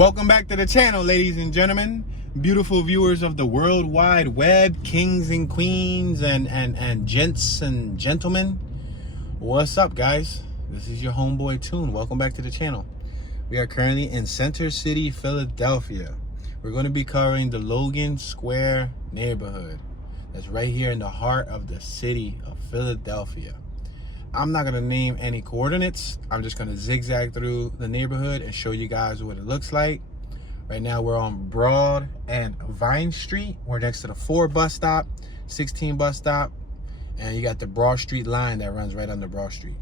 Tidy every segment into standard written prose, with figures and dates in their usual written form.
Welcome back to the channel, ladies and gentlemen, beautiful viewers of the World Wide Web, kings and queens and gents and gentlemen. What's up, guys? This is your homeboy Toon. Welcome back to the channel. We are currently in Center City, Philadelphia. We're going to be covering the Logan Square neighborhood. That's right here in the heart of the city of Philadelphia. I'm not going to name any coordinates. I'm just going to zigzag through the neighborhood and show you guys what it looks like. Right now we're on Broad and Vine Street. We're next to the 4 bus stop, 16 bus stop, and you got the Broad Street line that runs right under Broad Street.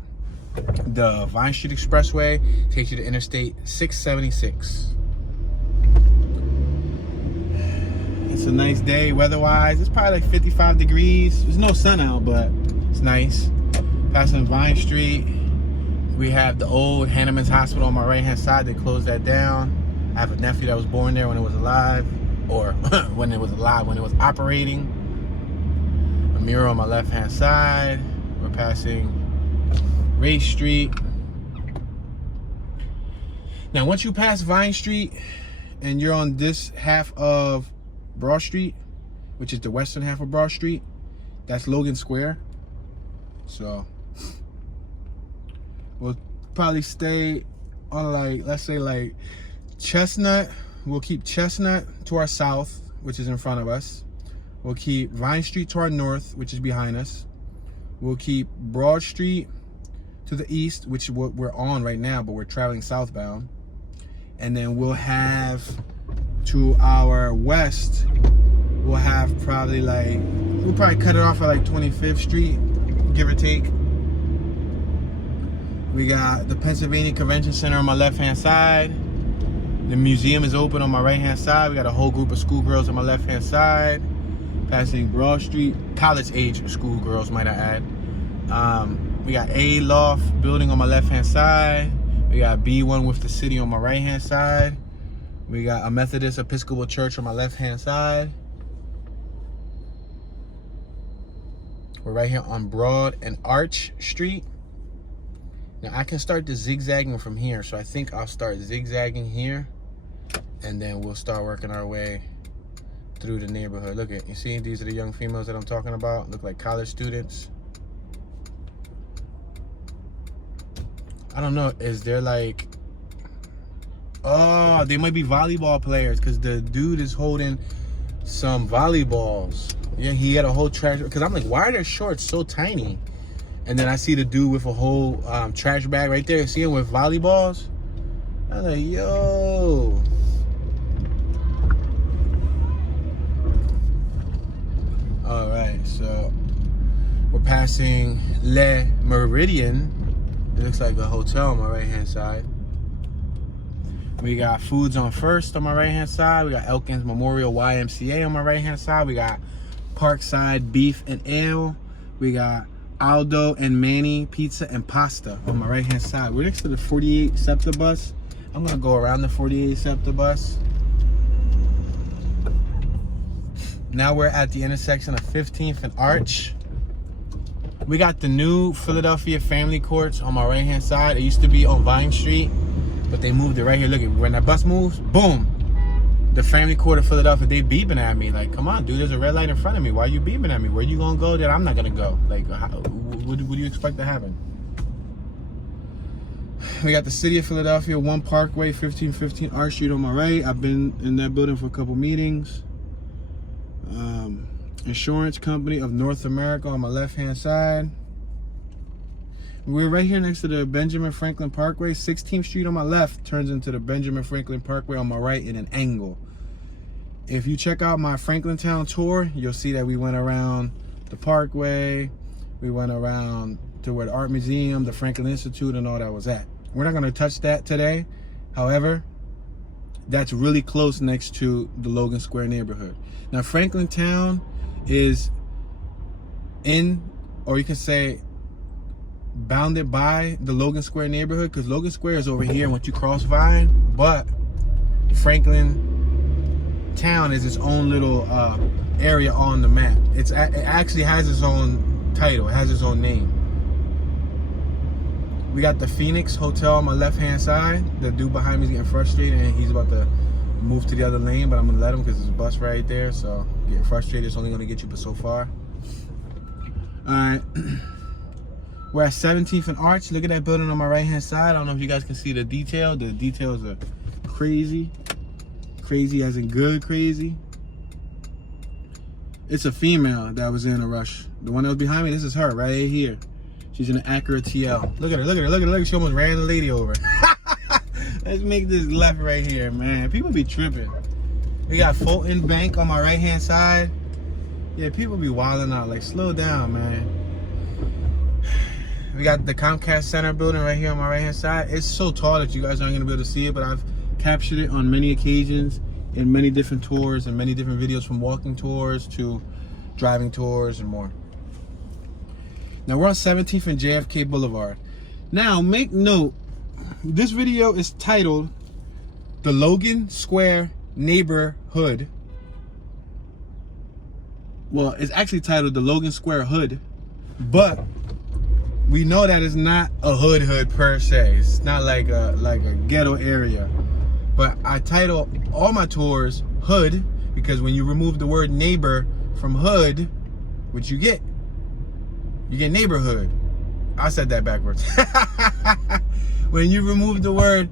The Vine Street Expressway takes you to Interstate 676. It's a nice day weather-wise. It's probably like 55 degrees. There's no sun out, but it's nice. Passing Vine Street, we have the old Hanneman's Hospital on my right-hand side. They closed that down. I have a nephew that was born there when it was alive, or when it was operating. A mural on my left-hand side. We're passing Ray Street. Now, once you pass Vine Street and you're on this half of Broad Street, which is the western half of Broad Street, that's Logan Square. So we'll probably stay on, like, let's say like Chestnut. We'll keep Chestnut to our south, which is in front of us. We'll keep Vine Street to our north, which is behind us. We'll keep Broad Street to the east, which is what we're on right now, but we're traveling southbound. And then we'll have to our west, we'll have probably like, we'll probably cut it off at like 25th Street, give or take. We got the Pennsylvania Convention Center on my left-hand side. The museum is open on my right-hand side. We got a whole group of schoolgirls on my left-hand side. Passing Broad Street, college-age schoolgirls, might I add. We got A Loft building on my left-hand side. We got B1 with the city on my right-hand side. We got a Methodist Episcopal Church on my left-hand side. We're right here on Broad and Arch Street. Now I can start the zigzagging from here, so I think I'll start zigzagging here, and then we'll start working our way through the neighborhood. Look at, you see, these are the young females that I'm talking about. Look like college students. I don't know, is there like, oh, they might be volleyball players, because the dude is holding some volleyballs. Yeah, he had a whole trash, because I'm like, why are their shorts so tiny? And then I see the dude with a whole trash bag right there. See him with volleyballs? I'm like, yo. All right, so we're passing Le Meridian. It looks like a hotel on my right-hand side. We got Foods on First on my right-hand side. We got Elkins Memorial YMCA on my right-hand side. We got Parkside Beef and Ale. We got Aldo and Manny Pizza and Pasta on my right-hand side. We're next to the 48 SEPTA bus. I'm gonna go around the 48 SEPTA bus. Now we're at the intersection of 15th and Arch. We got the new Philadelphia Family Courts on my right-hand side. It used to be on Vine Street, but they moved it right here. Look at, when that bus moves, boom. The Family Court of Philadelphia, they beeping at me. Like, come on, dude, there's a red light in front of me. Why are you beeping at me? Where you gonna go that I'm not gonna go? Like, what do you expect to happen? We got the City of Philadelphia, 1 Parkway, 1515 Arch Street on my right. I've been in that building for a couple meetings. Insurance Company of North America on my left-hand side. We're right here next to the Benjamin Franklin Parkway. 16th Street on my left turns into the Benjamin Franklin Parkway on my right in an angle. If you check out my Franklintown tour, you'll see that we went around the Parkway. We went around to where the Art Museum, the Franklin Institute, and all that was at. We're not going to touch that today. However, that's really close next to the Logan Square neighborhood. Now, Franklintown is in, or you can say, bounded by the Logan Square neighborhood, because Logan Square is over here once you cross Vine, but Franklin Town is its own little area on the map. It actually has its own title, it has its own name. We got the Phoenix Hotel on my left-hand side. The dude behind me is getting frustrated and he's about to move to the other lane, but I'm gonna let him because there's a bus right there. So getting frustrated is only gonna get you but so far. All right. We're at 17th and Arch. Look at that building on my right-hand side. I don't know if you guys can see the detail. The details are crazy. Crazy as in good crazy. It's a female that was in a rush. The one that was behind me, this is her right here. She's in an Acura TL. Look at her, look at her, look at her, look at her. She almost ran the lady over. Let's make this left right here, man. People be tripping. We got Fulton Bank on my right-hand side. Yeah, people be wilding out. Like, slow down, man. We got the Comcast Center building right here on my right-hand side. It's so tall that you guys aren't gonna be able to see it, but I've captured it on many occasions in many different tours and many different videos, from walking tours to driving tours and more. Now we're on 17th and JFK Boulevard. Now make note, this video is titled The Logan Square Neighborhood. Well, it's actually titled The Logan Square Hood, but we know that it's not a hood per se. It's not like a ghetto area. But I title all my tours Hood because when you remove the word neighbor from hood, what you get neighborhood. I said that backwards. When you remove the word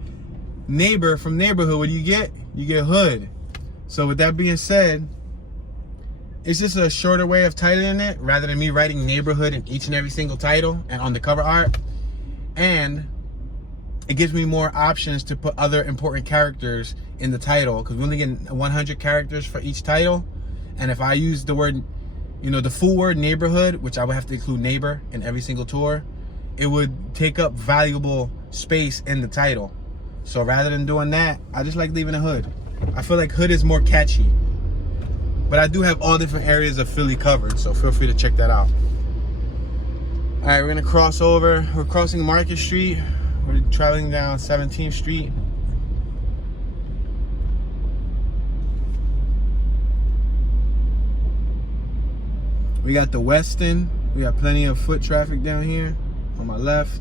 neighbor from neighborhood, what do you get? You get hood. So with that being said, it's just a shorter way of titling it rather than me writing neighborhood in each and every single title and on the cover art. And it gives me more options to put other important characters in the title because we only get 100 characters for each title. And if I use the word, you know, the full word neighborhood, which I would have to include neighbor in every single tour, it would take up valuable space in the title. So rather than doing that, I just like leaving a hood. I feel like hood is more catchy. But I do have all different areas of Philly covered, so feel free to check that out. All right, we're gonna cross over. We're crossing Market Street. We're traveling down 17th Street. We got the Westin. We got plenty of foot traffic down here on my left.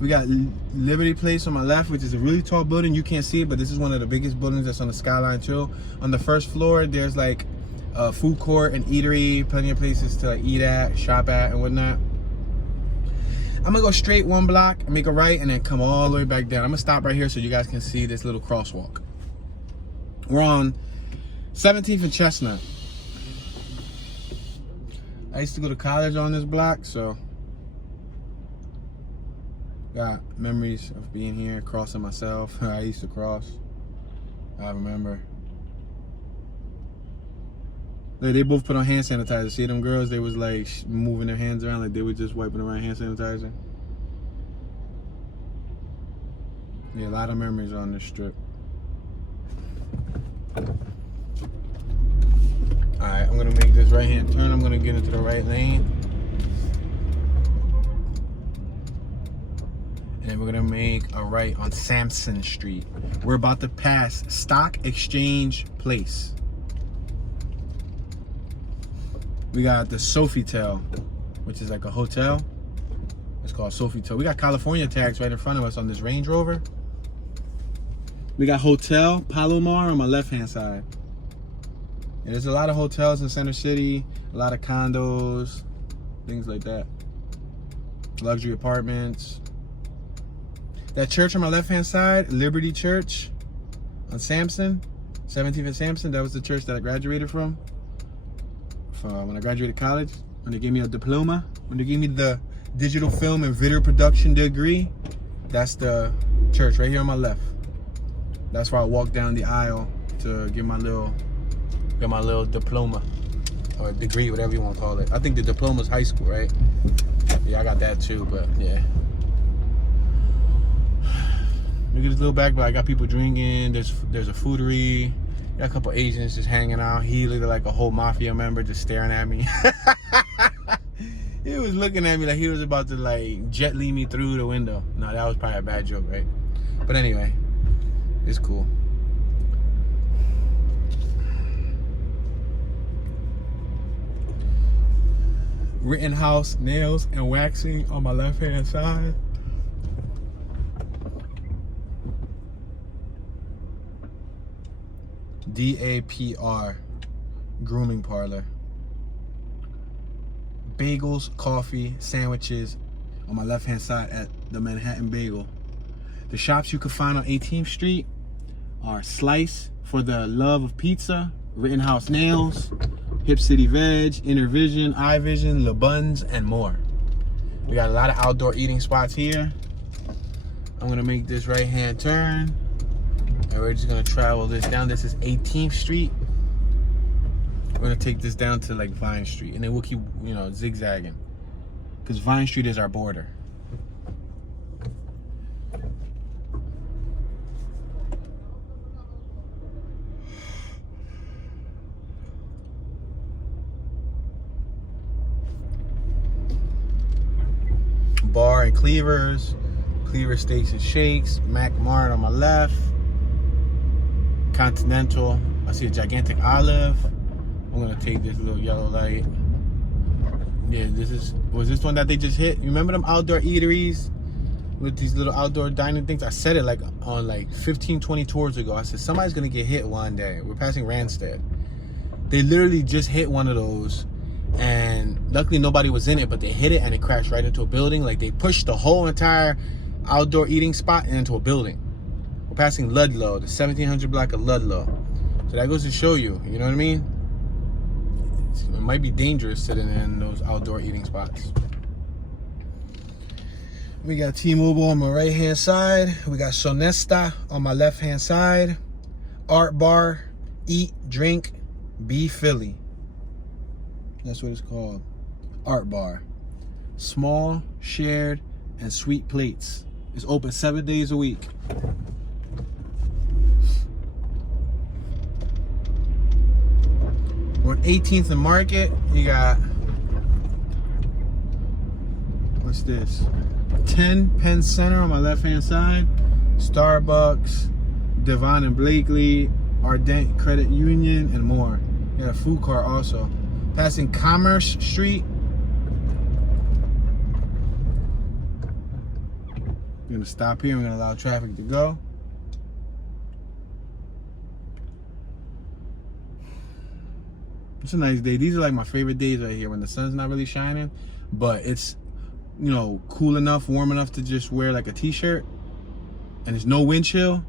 We got Liberty Place on my left, which is a really tall building. You can't see it, but this is one of the biggest buildings that's on the skyline too. On the first floor, there's like a food court and eatery, plenty of places to like eat at, shop at, and whatnot. I'm gonna go straight one block, make a right, and then come all the way back down. I'm gonna stop right here so you guys can see this little crosswalk. We're on 17th and Chestnut. I used to go to college on this block, so got memories of being here, crossing myself. I used to cross. I remember. They both put on hand sanitizer. See them girls? They was like moving their hands around like they were just wiping around hand sanitizer. Yeah, a lot of memories on this strip. Alright, I'm gonna make this right hand turn. I'm gonna get into the right lane. And then we're gonna make a right on Sampson Street. We're about to pass Stock Exchange Place. We got the Sofitel, which is like a hotel. It's called Sofitel. We got California tags right in front of us on this Range Rover. We got Hotel Palomar on my left-hand side. And there's a lot of hotels in Center City, a lot of condos, things like that. Luxury apartments. That church on my left-hand side, Liberty Church on Sampson, 17th and Sampson, that was the church that I graduated from when I graduated college, when they gave me a diploma, when they gave me the digital film and video production degree. That's the church right here on my left. That's where I walked down the aisle to get my little diploma or degree, whatever you want to call it. I think the diploma's high school, right? Yeah, I got that too, but yeah. Look at this little back block. I got people drinking. There's a foodery. Got a couple Asians just hanging out. He looked like a whole mafia member just staring at me. He was looking at me like he was about to like jet lee me through the window. No, that was probably a bad joke, right? But anyway, it's cool. Rittenhouse Nails and Waxing on my left hand side. DAPR Grooming Parlor. Bagels, coffee, sandwiches on my left hand side at the Manhattan Bagel. The shops you can find on 18th Street are Slice for the love of pizza, Rittenhouse Nails, Hip City Veg, Intervision, iVision, Le Buns, and more. We got a lot of outdoor eating spots here. I'm gonna make this right hand turn and we're just gonna travel this down. This is 18th Street. We're gonna take this down to like Vine Street and then we'll keep, you know, zigzagging because Vine Street is our border. Bar and Cleavers, Cleaver Steaks and Shakes, Mac Mart on my left, Continental. I see a gigantic olive. I'm gonna take this little yellow light. Yeah, was this one that they just hit? You remember them outdoor eateries with these little outdoor dining things? I said it like on like 15, 20 tours ago. I said somebody's gonna get hit one day. We're passing Randstad. They literally just hit one of those. And luckily nobody was in it, but they hit it and it crashed right into a building. Like they pushed the whole entire outdoor eating spot into a building. We're passing Ludlow, the 1700 block of Ludlow. So that goes to show you, you know what I mean? It might be dangerous sitting in those outdoor eating spots. We got T-Mobile on my right hand side. We got Sonesta on my left hand side. Art Bar, Eat, Drink, Be Philly. That's what it's called. Art Bar. Small, shared, and sweet plates. It's open 7 days a week. We're on 18th and Market. You got, what's this? 10 Penn Center on my left hand side. Starbucks, Devon and Blakely, Ardent Credit Union, and more. You got a food court also. Passing Commerce Street. We're gonna stop here. We're gonna allow traffic to go. It's a nice day. These are like my favorite days right here when the sun's not really shining, but it's, you know, cool enough, warm enough to just wear like a t-shirt and there's no wind chill.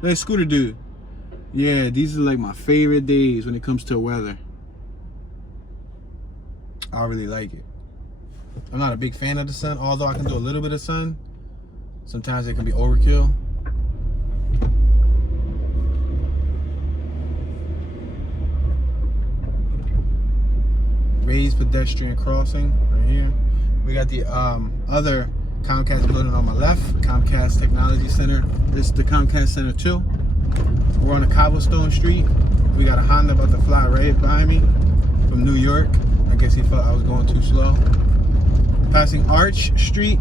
Hey, Scooter dude. Yeah, these are like my favorite days when it comes to weather. I really like it. I'm not a big fan of the sun, although I can do a little bit of sun. Sometimes it can be overkill. Raised pedestrian crossing right here. We got the other Comcast building on my left, Comcast Technology Center. This is the Comcast Center 2. We're on a cobblestone street. We got a Honda about to fly right behind me from New York. I guess he felt I was going too slow. Passing Arch Street.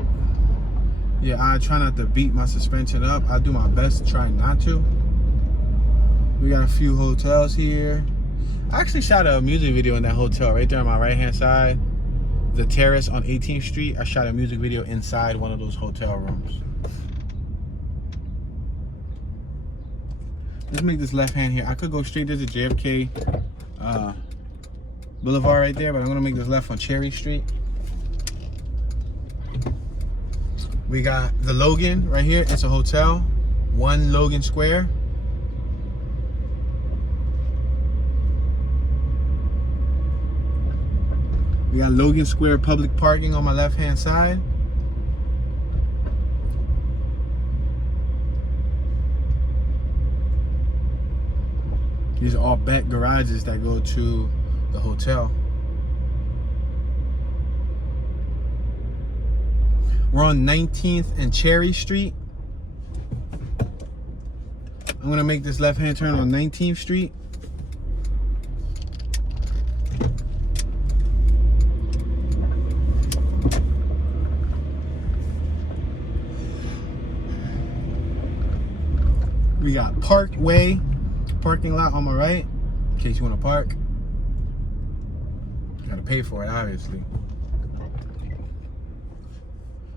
Yeah, I try not to beat my suspension up. I do my best to try not to. We got a few hotels here. I actually shot a music video in that hotel right there on my right hand side. The Terrace on 18th Street. I shot a music video inside one of those hotel rooms. Let's make this left hand here. I could go straight to the JFK Boulevard right there, but I'm gonna make this left on Cherry Street. We got the Logan right here. It's a hotel. 1 Logan Square. We got Logan Square public parking on my left hand side. These are all back garages that go to the hotel. We're on 19th and Cherry Street. I'm gonna make this left-hand turn on 19th Street. We got Parkway parking lot on my right, in case you want to park. You gotta pay for it, obviously.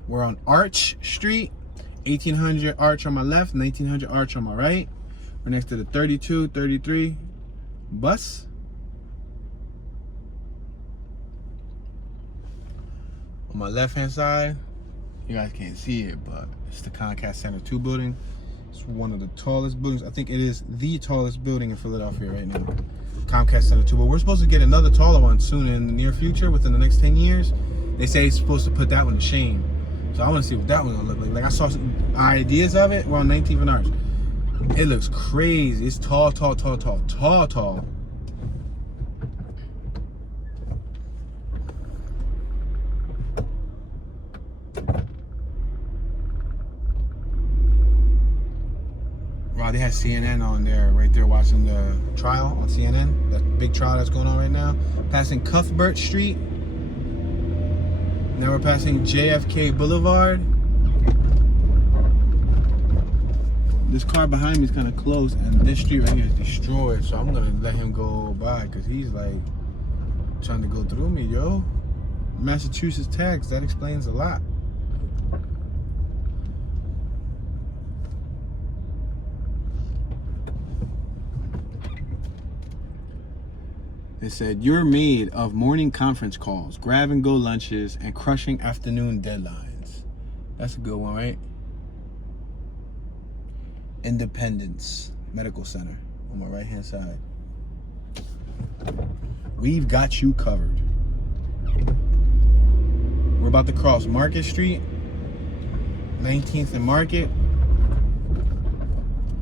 We're on Arch Street, 1800 Arch on my left, 1900 Arch on my right. We're next to the 32, 33 bus. On my left-hand side, you guys can't see it, but it's the Comcast Center 2 building. It's one of the tallest buildings. I think it is the tallest building in Philadelphia right now. Comcast Center 2, but we're supposed to get another taller one soon in the near future, within the next 10 years. They say it's supposed to put that one to shame. So I want to see what that one's gonna look like. Like, I saw some ideas of it. We're on 19th and Arch. It looks crazy. It's tall, tall, tall, tall, tall, tall. Wow, they had CNN on there, right there, watching the trial on CNN. That big trial that's going on right now. Passing Cuthbert Street. Now we're passing JFK Boulevard. This car behind me is kind of close, and this street right here is destroyed. So I'm gonna let him go by, because he's like trying to go through me, yo. Massachusetts tax, that explains a lot. It said, you're made of morning conference calls, grab-and-go lunches, and crushing afternoon deadlines. That's a good one, right? Independence Medical Center on my right-hand side. We've got you covered. We're about to cross Market Street, 19th and Market.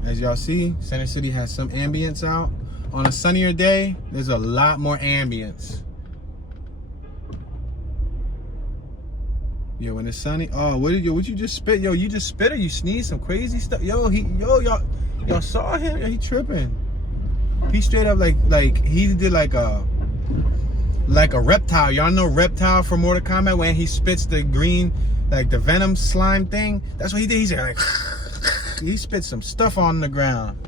As y'all see, Center City has some ambience out. On a sunnier day, there's a lot more ambience. Yo, when it's sunny, oh, what you just spit? Yo, you just spit or you sneeze some crazy stuff? Yo, y'all saw him? Yo, he tripping. He straight up like he did like a reptile. Y'all know Reptile from Mortal Kombat when he spits the green, like the venom slime thing? That's what he did. He's like, he spit some stuff on the ground.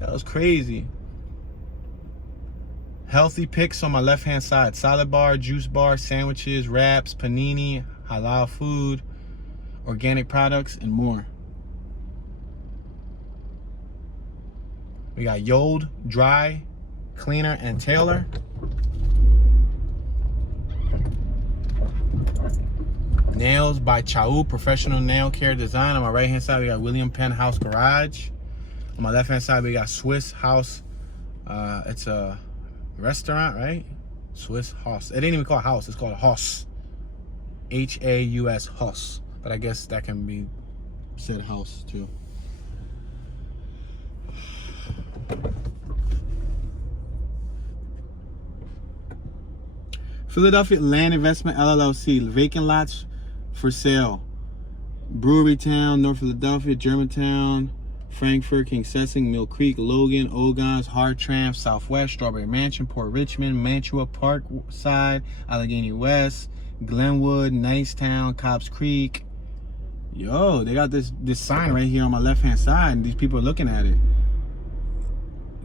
That was crazy. Healthy picks on my left-hand side. Salad bar, juice bar, sandwiches, wraps, panini, halal food, organic products, and more. We got Yold, Dry, Cleaner, and Taylor. Nails by Chau, professional nail care design. On my right-hand side, we got William Penn House Garage. On my left-hand side, we got Swiss House. It's a restaurant, right? Swiss Haus. It ain't even called house, it's called a Haus. H-A-U-S, Haus. But I guess that can be said house too. Philadelphia Land Investment LLC, vacant lots for sale. Brewery Town, North Philadelphia, Germantown, Frankfurt, King Sessing, Mill Creek, Logan, Ogons, Hartranft, Southwest, Strawberry Mansion, Port Richmond, Mantua, Parkside, Allegheny West, Glenwood, Nicetown, Cobbs Creek. Yo, they got this sign right here on my left-hand side, and these people are looking at it.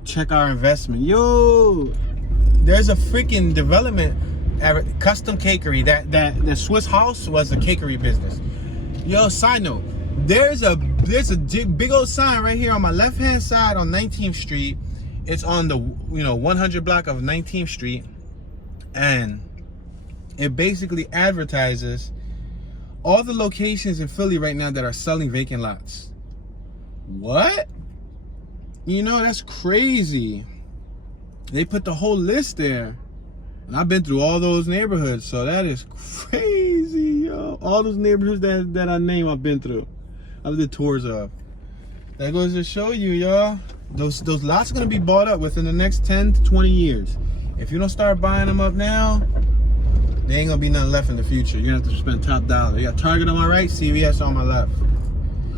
Check our investment. Yo, there's a freaking development, custom cakery. That Swiss House was a cakery business. Yo, side note. There's a big old sign right here on my left-hand side on 19th Street. It's on the 100 block of 19th Street, and it basically advertises all the locations in Philly right now that are selling vacant lots. What? That's crazy. They put the whole list there, and I've been through all those neighborhoods, so that is crazy, yo. All those neighborhoods that I name, I've been through. I did tours of. That goes to show you, y'all. Those lots are gonna be bought up within the next 10 to 20 years. If you don't start buying them up now, there ain't gonna be nothing left in the future. You're gonna have to spend top dollar. You got Target on my right, CVS on my left.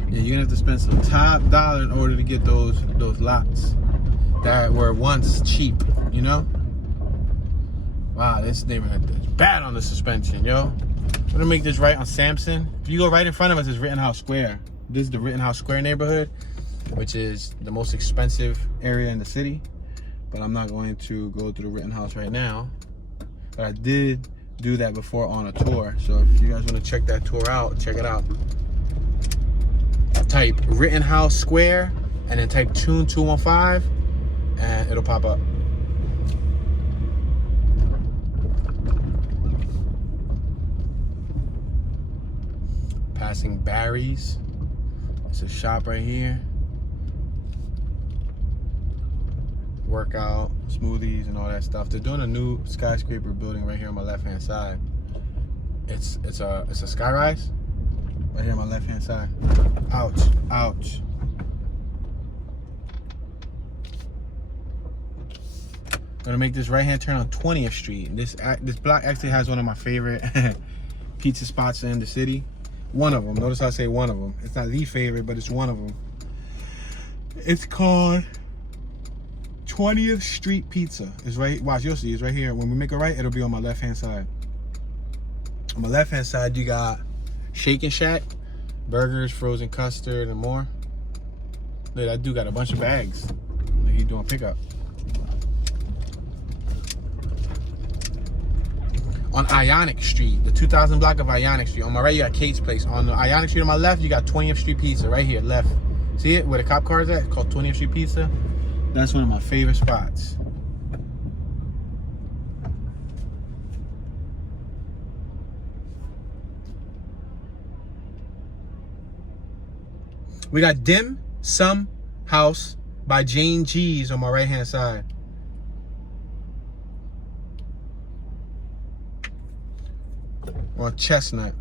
Yeah, you're gonna have to spend some top dollar in order to get those lots that were once cheap, Wow, this neighborhood is bad on the suspension, yo. We're gonna make this right on Sampson. If you go right in front of us is Rittenhouse Square. This is the Rittenhouse Square neighborhood, which is the most expensive area in the city. But I'm not going to go through Rittenhouse right now. But I did do that before on a tour. So if you guys want to check that tour out, check it out. Type Rittenhouse Square and then type Tune 215 and it'll pop up. Passing Barry's. It's a shop right here. Workout, smoothies, and all that stuff. They're doing a new skyscraper building right here on my left-hand side. It's a skyrise right here on my left-hand side. Ouch, ouch. I'm gonna make this right-hand turn on 20th Street. This block actually has one of my favorite pizza spots in the city. One of them. Notice how I say one of them. It's not the favorite, but it's one of them. It's called 20th Street Pizza. It's right, watch, you'll see, it's right here. When we make a right, it'll be on my left-hand side. On my left-hand side, you got Shake and Shack, burgers, frozen custard, and more. Look, that dude got a bunch of bags. Like he's doing pickup. On Ionic Street, the 2000 block of Ionic Street. On my right, you got Kate's Place. On the Ionic Street on my left, you got 20th Street Pizza right here, left. See it? Where the cop car is at? It's called 20th Street Pizza. That's one of my favorite spots. We got Dim Sum House by Jane G's on my right-hand side. On Chestnut.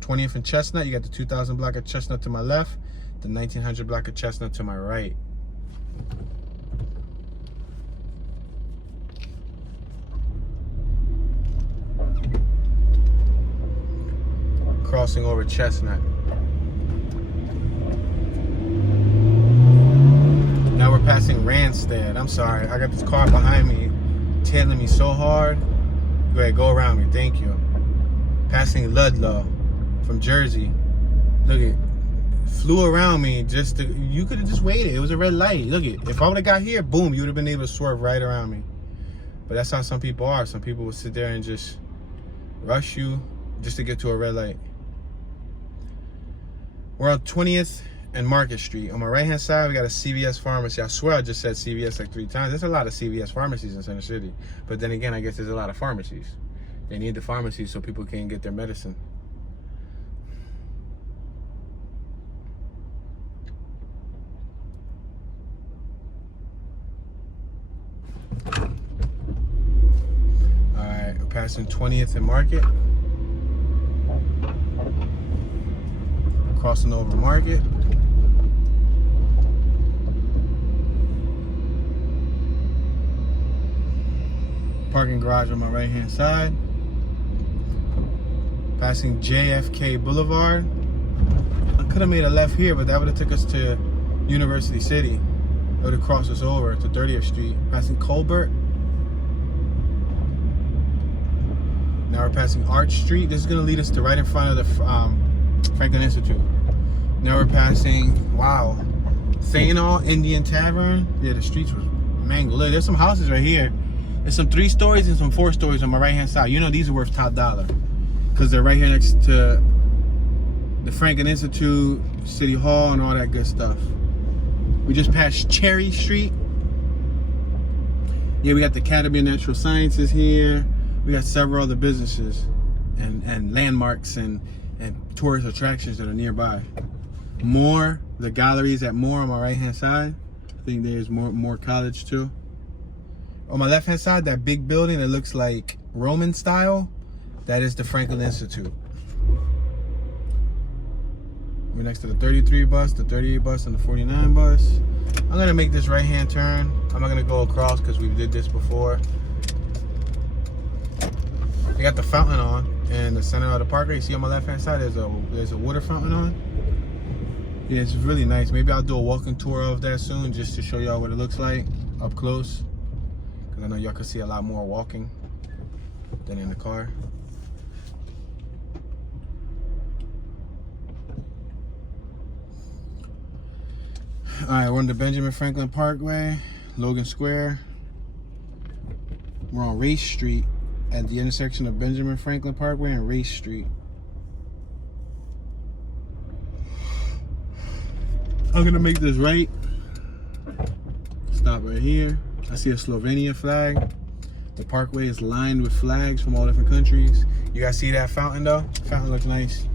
20th and Chestnut, you got the 2000 block of Chestnut to my left, the 1900 block of Chestnut to my right. Crossing over Chestnut. Now we're passing Randstad. I'm sorry, I got this car behind me tailing me so hard. Go ahead, go around me, thank you. Passing Ludlow from Jersey. Look it, flew around me just to, you could have just waited. It was a red light. Look it, if I would have got here, boom, you would have been able to swerve right around me. But that's how some people are. Some people will sit there and just rush you just to get to a red light. We're on 20th and Market Street. On my right-hand side, we got a CVS pharmacy. I swear I just said CVS like 3 times. There's a lot of CVS pharmacies in Center City. But then again, I guess there's a lot of pharmacies. They need the pharmacies so people can get their medicine. All right, we're passing 20th and Market. Crossing over Market. Parking garage on my right-hand side. Passing JFK Boulevard. I could have made a left here, but that would have took us to University City. It would have crossed us over to 30th Street. Passing Colbert. Now we're passing Arch Street. This is going to lead us to right in front of the Franklin Institute. Now we're passing, wow, Thanol Indian Tavern. Yeah, the streets were mangled. Look, there's some houses right here. There's some 3 stories and some 4 stories on my right-hand side. You know these are worth top dollar because they're right here next to the Franklin Institute, City Hall, and all that good stuff. We just passed Cherry Street. Yeah, we got the Academy of Natural Sciences here. We got several other businesses and landmarks and tourist attractions that are nearby. Moore, the galleries at Moore on my right-hand side. I think there's more college too. On my left-hand side, that big building that looks like Roman style, that is the Franklin Institute. We're next to the 33 bus, the 38 bus, and the 49 bus. I'm gonna make this right-hand turn. I'm not gonna go across because we did this before. I got the fountain on in the center of the parkway. You see on my left-hand side, there's a water fountain on. Yeah, it's really nice. Maybe I'll do a walking tour of that soon just to show y'all what it looks like up close. Because I know y'all can see a lot more walking than in the car. All right, we're on the Benjamin Franklin Parkway, Logan Square. We're on Race Street. at the intersection of Benjamin Franklin Parkway and Race Street. I'm gonna make this right. Stop right here. I see a Slovenia flag. The parkway is lined with flags from all different countries. You guys see that fountain though? The fountain looks nice.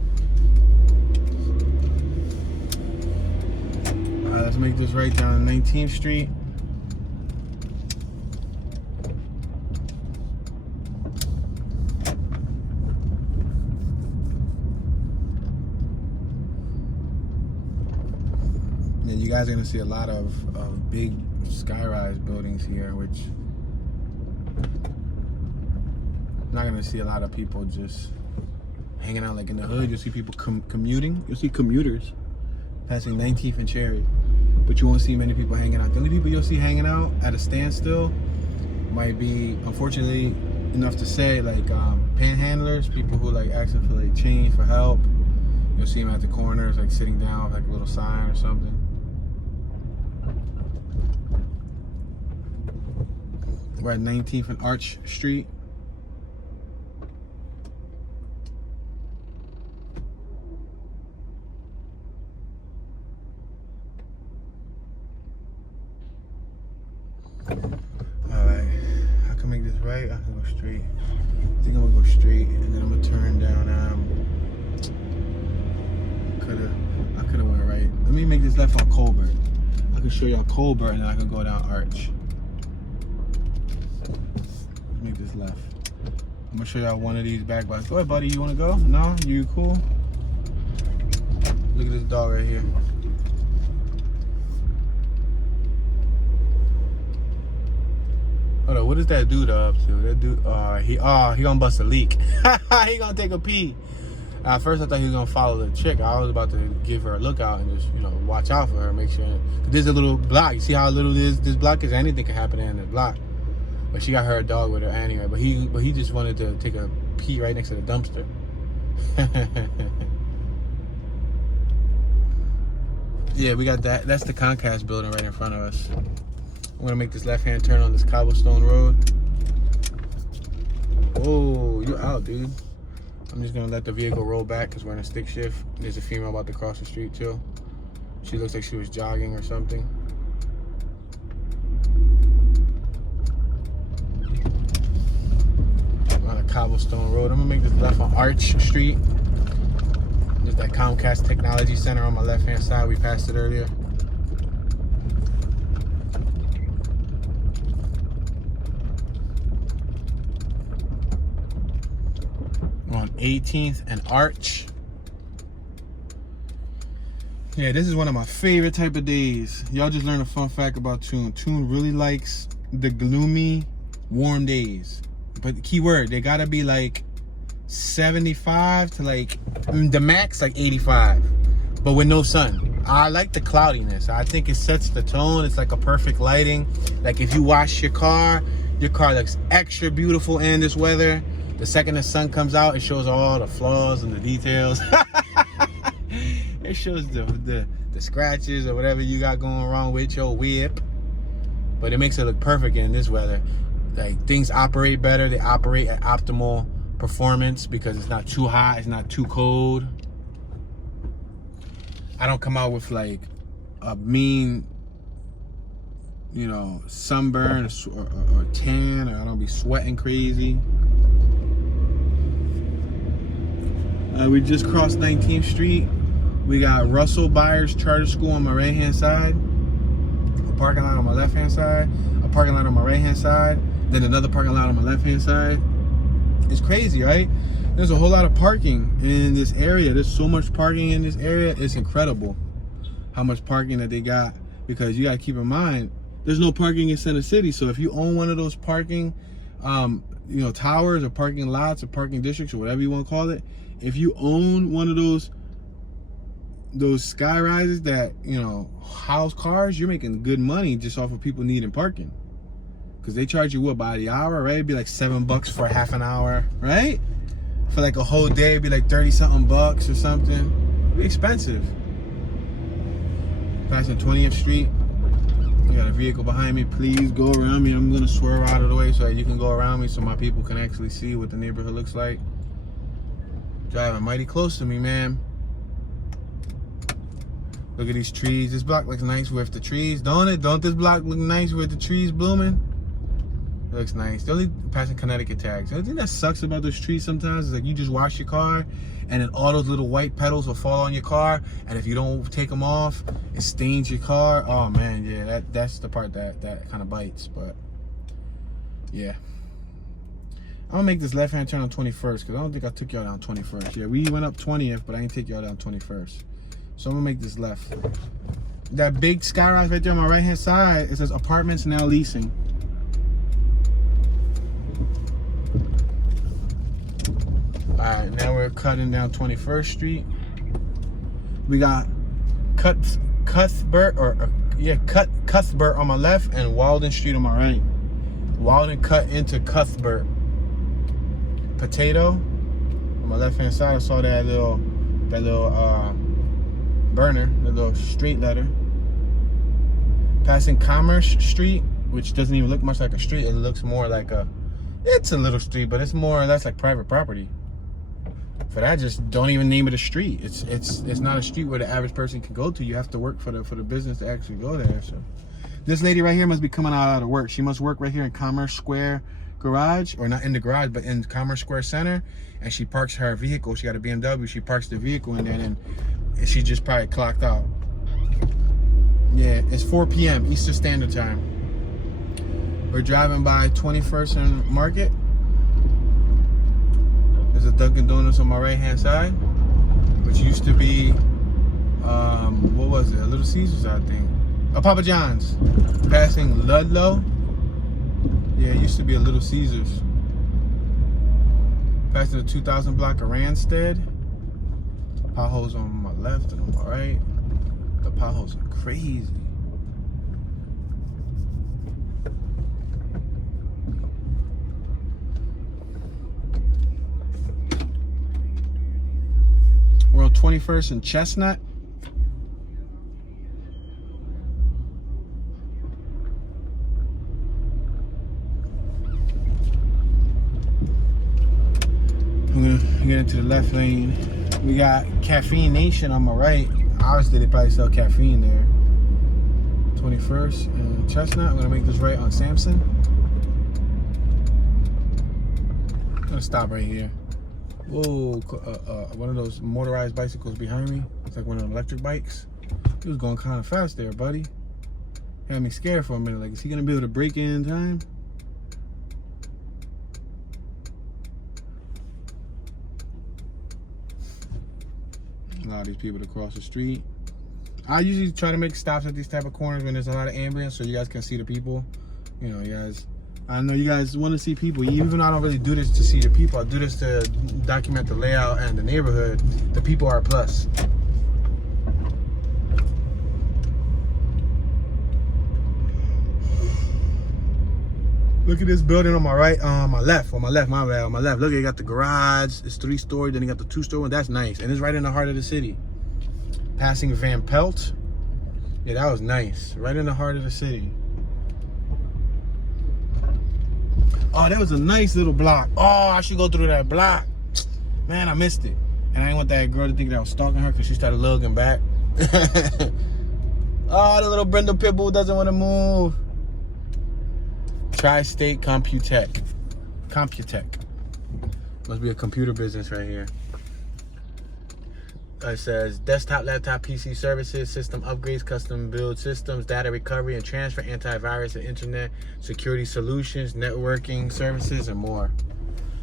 Let's make this right down 19th Street. And you guys are gonna see a lot of big skyrise buildings here, which not gonna see a lot of people just hanging out like in the hood. You'll see people commuting. You'll see commuters passing 19th and Cherry, but you won't see many people hanging out. The only people you'll see hanging out at a standstill might be, unfortunately enough to say, like panhandlers, people who like asking for like change, for help. You'll see them at the corners, like sitting down with like a little sign or something. We're at 19th and Arch Street. Alright, I can make this right, I can go straight. I think I'm gonna go straight and then I'm gonna turn down. I could've went right. Let me make this left on Colbert. I can show y'all Colbert and then I can go down Arch. Make this left. I'm gonna show y'all one of these back bars. Go ahead, buddy. You wanna go? No? You cool? Look at this dog right here. Hold on, what is that dude up to? That dude, he gonna bust a leak. He gonna take a pee. At first I thought he was gonna follow the chick. I was about to give her a lookout and just, you know, watch out for her, make sure. There's a little block. You see how little this block is? Anything can happen in this block. But she got her dog with her anyway. But he just wanted to take a pee right next to the dumpster. Yeah, we got that. That's the Comcast building right in front of us. I'm gonna make this left-hand turn on this cobblestone road. Oh, you're out, dude. I'm just gonna let the vehicle roll back because we're in a stick shift. There's a female about to cross the street too. She looks like she was jogging or something. On a cobblestone road. I'm gonna make this left on Arch Street. There's that Comcast Technology Center on my left-hand side. We passed it earlier. On 18th and Arch. Yeah, this is one of my favorite type of days. Y'all just learned a fun fact about Tune. Tune really likes the gloomy, warm days. But the key word, they gotta be like 75 to like the max, like 85, but with no sun. I like the cloudiness. I think it sets the tone. It's like a perfect lighting. Like if you wash your car looks extra beautiful in this weather. The second the sun comes out, it shows all the flaws and the details. It shows the scratches or whatever you got going wrong with your whip. But it makes it look perfect in this weather. Like things operate better. They operate at optimal performance because it's not too hot, it's not too cold. I don't come out with like a mean, you know, sunburn or tan, or I don't be sweating crazy. We just crossed 19th Street. We got Russell Byers Charter School on my right hand side, a parking lot on my left hand side, a parking lot on my right hand side, then another parking lot on my left hand side. It's crazy, right? There's a whole lot of parking in this area. There's so much parking in this area. It's incredible how much parking that they got, because you got to keep in mind there's no parking in Center City. So if you own one of those parking you know, towers or parking lots or parking districts or whatever you want to call it, if you own one of those sky rises that, you know, house cars, you're making good money just off of people needing parking. Because they charge you what, by the hour, right? It'd be like $7 for half an hour, right? For like a whole day, it'd be like 30-something bucks or something. It'd be expensive. Passing 20th Street. You got a vehicle behind me. Please go around me. I'm gonna swerve out of the way so that you can go around me so my people can actually see what the neighborhood looks like. Driving mighty close to me, man. Look at these trees. This block looks nice with the trees, don't it? Don't this block look nice with the trees blooming? It looks nice. The only passing Connecticut tags. The only thing that sucks about those trees sometimes is like you just wash your car and then all those little white petals will fall on your car, and if you don't take them off, it stains your car. Oh man, yeah, that's the part that kind of bites, but yeah. I'm gonna make this left-hand turn on 21st because I don't think I took y'all down 21st. Yeah, we went up 20th, but I didn't take y'all down 21st. So I'm gonna make this left. That big skyrise right there on my right-hand side, it says apartments now leasing. All right, now we're cutting down 21st Street. We got Cuthbert on my left and Walden Street on my right. Walden cut into Cuthbert. Potato on my left-hand side. I saw that little burner, the little street letter. Passing Commerce Street, which doesn't even look much like a street. It looks more like it's a little street, but it's more or less like private property. For that, just don't even name it a street. It's not a street where the average person can go to. You have to work for the business to actually go there. So this lady right here must be coming out of work. She must work right here in Commerce Square garage, or not in the garage, but in Commerce Square Center, and she parks her vehicle. She got a BMW. She parks the vehicle in there, and she just probably clocked out. Yeah, it's 4 p.m. Eastern Standard Time. We're driving by 21st and Market. There's a Dunkin' Donuts on my right-hand side, which used to be, what was it? A Little Caesars, I think. A Papa John's. Passing Ludlow. Yeah, it used to be a Little Caesars. Passing the 2000 block of Randstead. Potholes on my left and on my right. The potholes are crazy. We're on 21st and Chestnut. I'm gonna get into the left lane. We got Caffeine Nation on my right. Obviously, they probably sell caffeine there. 21st and Chestnut. I'm gonna make this right on Sampson. I'm gonna stop right here. Whoa, one of those motorized bicycles behind me. It's like one of the electric bikes. He was going kind of fast there, buddy. Had me scared for a minute. Like, is he gonna be able to brake in time? A lot of these people to cross the street. I usually try to make stops at these type of corners when there's a lot of ambience so you guys can see the people. You know, you guys, I know you guys want to see people. Even though I don't really do this to see the people, I do this to document the layout and the neighborhood. The people are a plus. Look at this building on my right, on my left. Look, you got the garage. It's 3-story. Then you got the 2-story one. That's nice, and it's right in the heart of the city. Passing Van Pelt. Yeah, that was nice. Right in the heart of the city. Oh, that was a nice little block. Oh, I should go through that block. Man, I missed it. And I didn't want that girl to think that I was stalking her because she started looking back. Oh, the little Brindle Pitbull doesn't want to move. Tri-State Computech. Must be a computer business right here. It says desktop, laptop, PC services, system upgrades, custom build systems, data recovery and transfer, antivirus and internet security solutions, networking services, and more.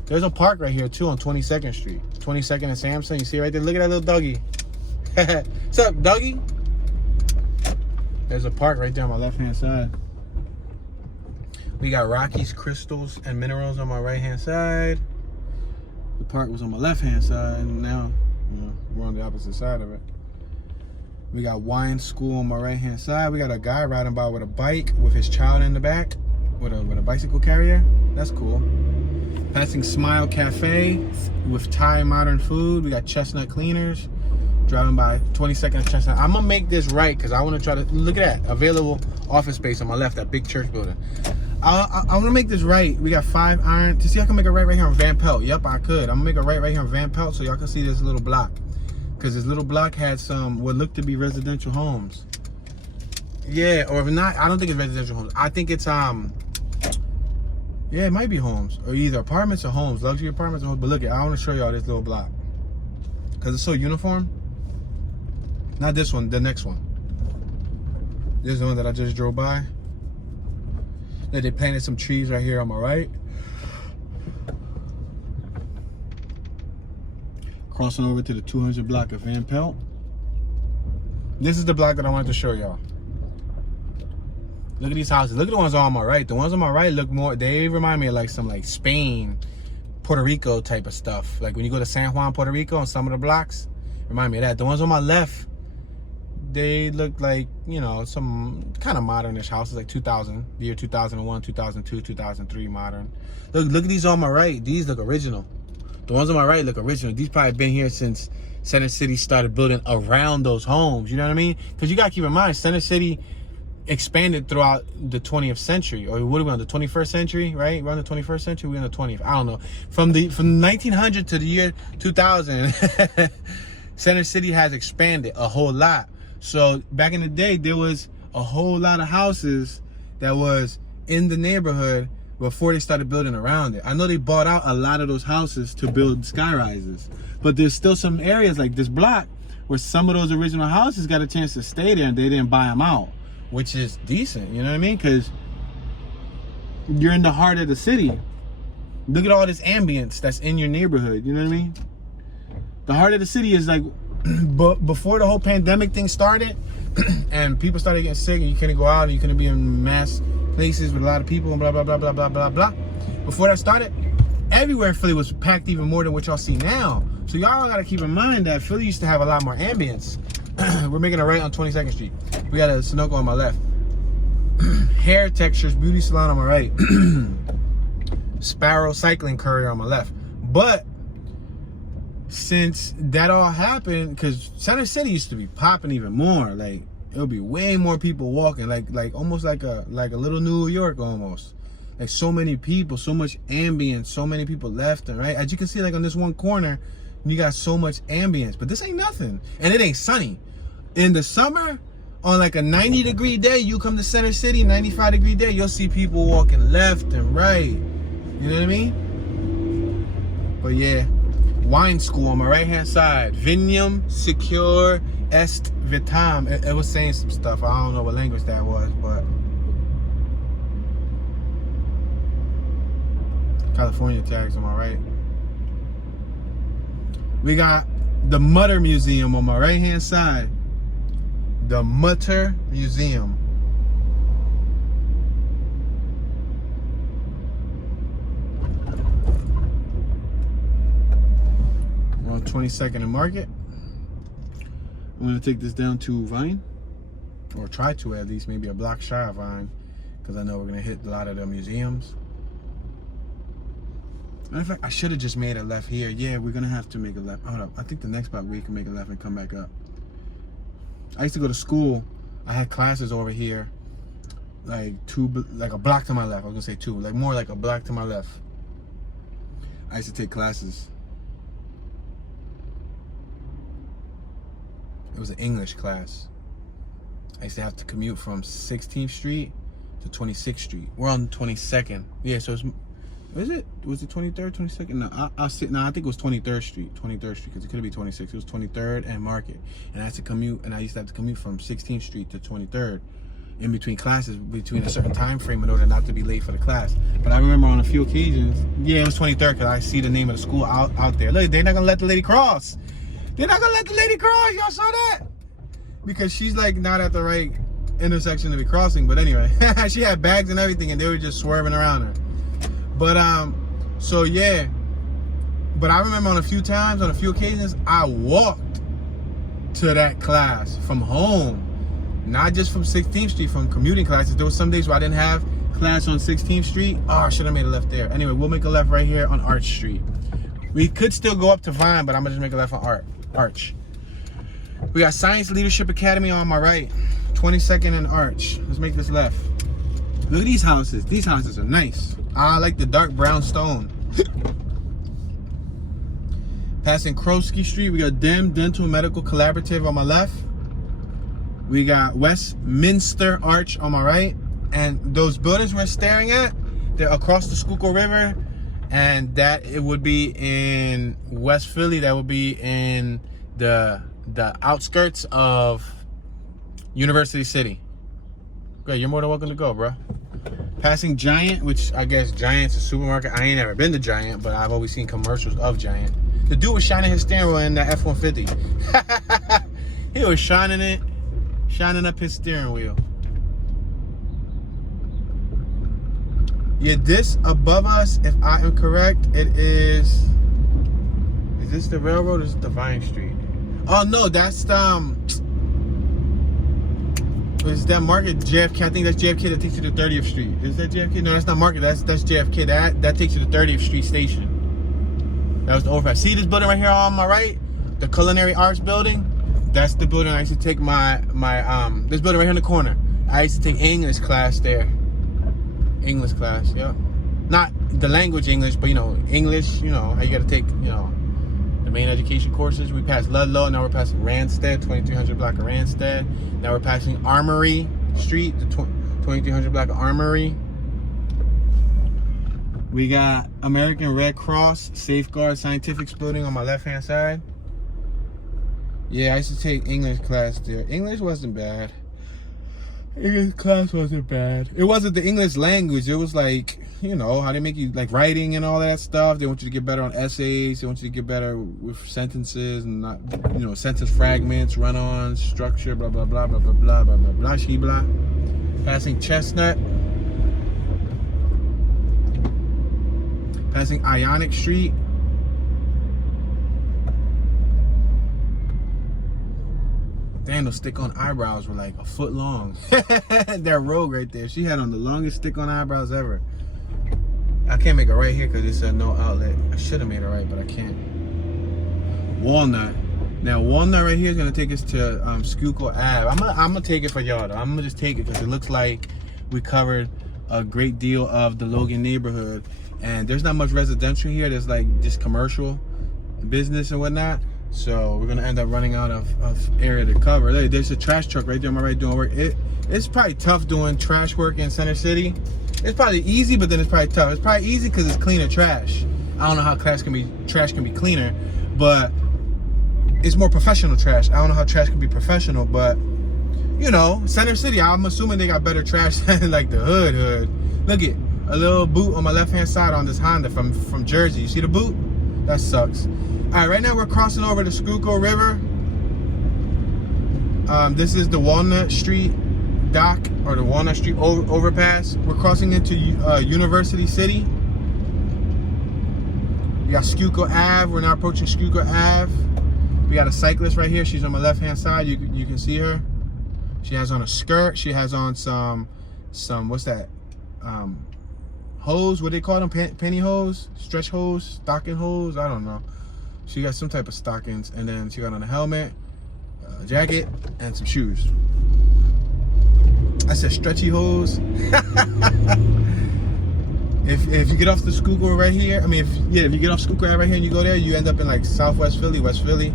There's a park right here too on 22nd Street. 22nd and Sampson. You see right there? Look at that little doggy. What's up, doggy? There's a park right there on my left-hand side. We got Rockies, crystals, and minerals on my right-hand side. The park was on my left-hand side, and now we're on the opposite side of it. We got wine school on my right-hand side. We got a guy riding by with a bike with his child in the back with a bicycle carrier. That's cool. Passing Smile Cafe with Thai modern food. We got Chestnut Cleaners. Driving by 22nd Chestnut. I'm gonna make this right because I want to try to look at that available office space on my left, that big church building. I want to make this right. We got 5 iron to see. I can make a right here on Van Pelt. Yep, I could. I'm gonna make a right here on Van Pelt so y'all can see this little block, because this little block had some what looked to be residential homes. Yeah, or if not, I don't think it's residential homes. I think it's yeah, it might be homes, or either apartments or homes, luxury apartments or homes. But look, I want to show y'all this little block because it's so uniform. Not this one, the next one. This is the one that I just drove by. That they planted some trees right here on my right. Crossing over to the 200 block of Van Pelt. This is the block that I wanted to show y'all. Look at these houses. Look at the ones on my right. The ones on my right look more, they remind me of like some like Spain, Puerto Rico type of stuff. Like when you go to San Juan, Puerto Rico, on some of the blocks, remind me of that. The ones on my left, they look like, you know, some kind of modernish houses, like 2000, the year 2001, 2002, 2003 modern. Look at these on my right. These look original. The ones on my right look original. These probably been here since Center City started building around those homes. You know what I mean? Because you got to keep in mind, Center City expanded throughout the 20th century, or what are we on, the 21st century, right? We're on the 21st century, we're on the 20th, I don't know. From 1900 to the year 2000, Center City has expanded a whole lot. So back in the day, there was a whole lot of houses that was in the neighborhood before they started building around it. I know they bought out a lot of those houses to build sky rises, but there's still some areas like this block where some of those original houses got a chance to stay there and they didn't buy them out, which is decent, you know what I mean? Because you're in the heart of the city. Look at all this ambience that's in your neighborhood, you know what I mean? The heart of the city is like, before the whole pandemic thing started and people started getting sick and you couldn't go out and you couldn't be in mass places with a lot of people and blah, blah, blah, blah, blah, blah, blah. Before that started, everywhere in Philly was packed even more than what y'all see now. So y'all gotta keep in mind that Philly used to have a lot more ambience. We're making a right on 22nd Street. We got a Sunoco on my left. Hair Textures Beauty Salon on my right. Sparrow Cycling Courier on my left. But since that all happened, because Center City used to be popping even more, like it would be way more people walking, like almost like a little New York almost. Like so many people, so much ambience, so many people left and right. As you can see, like on this one corner, you got so much ambience, but this ain't nothing. And it ain't sunny. In the summer, on like a 90-degree day, you come to Center City, 95-degree day, you'll see people walking left and right. You know what I mean? But yeah, wine school on my right-hand side. Vinium Secure Est Vitam. It was saying some stuff. I don't know what language that was, but California tags on my right. We got the Mutter Museum on my right-hand side. The Mutter Museum. On 22nd and Market. I'm gonna take this down to Vine, or try to at least, maybe a block shy of Vine, because I know we're gonna hit a lot of the museums. Matter of fact, I should have just made a left here. Yeah, we're gonna have to make a left. Hold up, I think the next block we can make a left and come back up. I used to go to school. I had classes over here, like a block to my left. I was gonna say two, like more like a block to my left. I used to take classes. It was an English class. I used to have to commute from 16th Street to 26th Street. We're on 22nd. Yeah, so it's, was it 23rd, 22nd? No, I think it was 23rd Street. 23rd Street, because it could be 26th. It was 23rd and Market. And I had to commute, and I used to have to commute from 16th Street to 23rd in between classes, between a certain time frame in order not to be late for the class. But I remember on a few occasions, yeah, it was 23rd, because I see the name of the school out there. Look, they're not gonna let the lady cross. They're not gonna let the lady cross. Y'all saw that? Because she's like not at the right intersection to be crossing. But anyway, she had bags and everything, and they were just swerving around her. But so yeah. But I remember on a few occasions, I walked to that class from home, not just from 16th Street, from commuting classes. There were some days where I didn't have class on 16th Street. Oh, I should have made a left there. Anyway, we'll make a left right here on Arch Street. We could still go up to Vine, but I'm gonna just make a left on Arch. We got Science Leadership Academy on my right. 22nd and Arch. Let's make this left. Look at these houses. These houses are nice. I like the dark brown stone. Passing Krosky Street, we got DEM, Dental Medical Collaborative on my left. We got Westminster Arch on my right. And those buildings we're staring at, they're across the Schuylkill River. And that it would be in West Philly. That would be in the outskirts of University City. Great, you're more than welcome to go, bro. Passing Giant, which I guess Giant's a supermarket. I ain't never been to Giant, but I've always seen commercials of Giant. The dude was shining his steering wheel in that F-150. He was shining up his steering wheel. Yeah, this above us, if I am correct, it is this the railroad or is it the Vine Street? Oh no, that's is that Market JFK? I think that's JFK that takes you to 30th Street. Is that JFK? No, that's not Market. That's JFK. That takes you to 30th Street Station. That was the overpass. See this building right here on my right? The Culinary Arts building? That's the building I used to take my this building right here in the corner. I used to take English class there. English class, yeah. Not the language English, but you know, English, you know, how you gotta take, you know, the main education courses. We passed Ludlow, now we're passing Randstead, 2300 block of Randstead. Now we're passing Armory Street, the 2300 block of Armory. We got American Red Cross Safeguard Scientifics building on my left-hand side. Yeah, I used to take English class there. English wasn't bad. English class wasn't bad. It wasn't the English language. It was like, you know, how they make you like writing and all that stuff. They want you to get better on essays. They want you to get better with sentences and not, you know, sentence fragments, run-ons, structure, blah, blah, blah, blah, blah, blah, blah, blah, blah, she, blah. Passing Chestnut. Passing Ionic Street. Damn, those stick-on eyebrows were like a foot long. That rogue right there, she had on the longest stick-on eyebrows ever. I can't make it right here because it said no outlet. I should have made it right, but I can't. Walnut. Now, Walnut right here is going to take us to Schuylkill Ave. I'm gonna take it for y'all, though. I'm going to just take it because it looks like we covered a great deal of the Logan neighborhood. And there's not much residential here. There's like just commercial business and whatnot. So we're gonna end up running out of area to cover. There's a trash truck right there on my right doing work. It's probably tough doing trash work in Center City. It's probably easy, but then it's probably tough. It's probably easy because it's cleaner trash. I don't know how trash can be cleaner, but it's more professional trash. I don't know how trash can be professional, but you know, Center City, I'm assuming they got better trash than like the hood. Look at a little boot on my left-hand side on this Honda from Jersey. You see the boot? That sucks. All right, right now we're crossing over the Schuylkill River. This is the Walnut Street dock or the Walnut Street overpass. We're crossing into University City. We got Schuylkill Ave. We're now approaching Schuylkill Ave. We got a cyclist right here. She's on my left-hand side. You can see her. She has on a skirt. She has on some what's that? Hose. What do they call them? Penny hose? Stretch hose? Stocking hose? I don't know. She got some type of stockings, and then she got on a helmet, a jacket, and some shoes. I said stretchy hose. If you get off the Schuylkill right here, I mean, if you get off Schuylkill right here and you go there, you end up in like Southwest Philly, West Philly,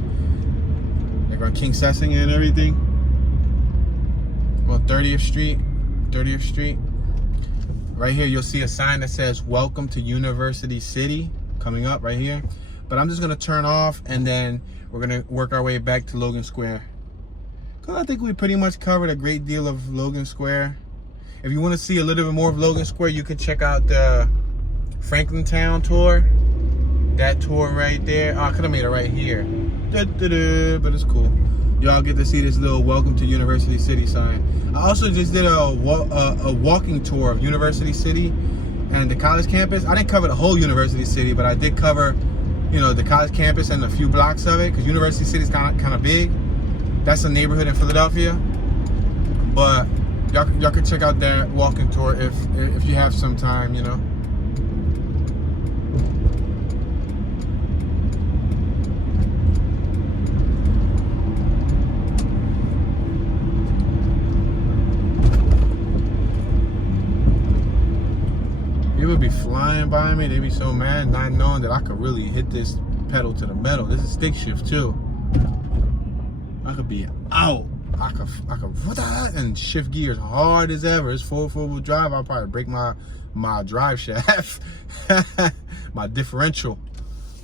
like around King Sessinger and everything. Well, 30th Street. Right here, you'll see a sign that says "Welcome to University City" coming up right here. But I'm just gonna turn off and then we're gonna work our way back to Logan Square. Cause I think we pretty much covered a great deal of Logan Square. If you wanna see a little bit more of Logan Square, you can check out the Franklin Town tour. That tour right there. Oh, I could've made it right here. But it's cool. Y'all get to see this little "Welcome to University City" sign. I also just did a walking tour of University City and the college campus. I didn't cover the whole University City, but I did cover, you know, the college campus and a few blocks of it, because University City is kind of big. That's a neighborhood in Philadelphia. But y'all can check out that walking tour if you have some time, you know. flying by me. They be so mad, not knowing that I could really hit this pedal to the metal. This is stick shift too. I could be out. I could and shift gears hard as ever. It's four-wheel drive. I'll probably break my drive shaft, my differential.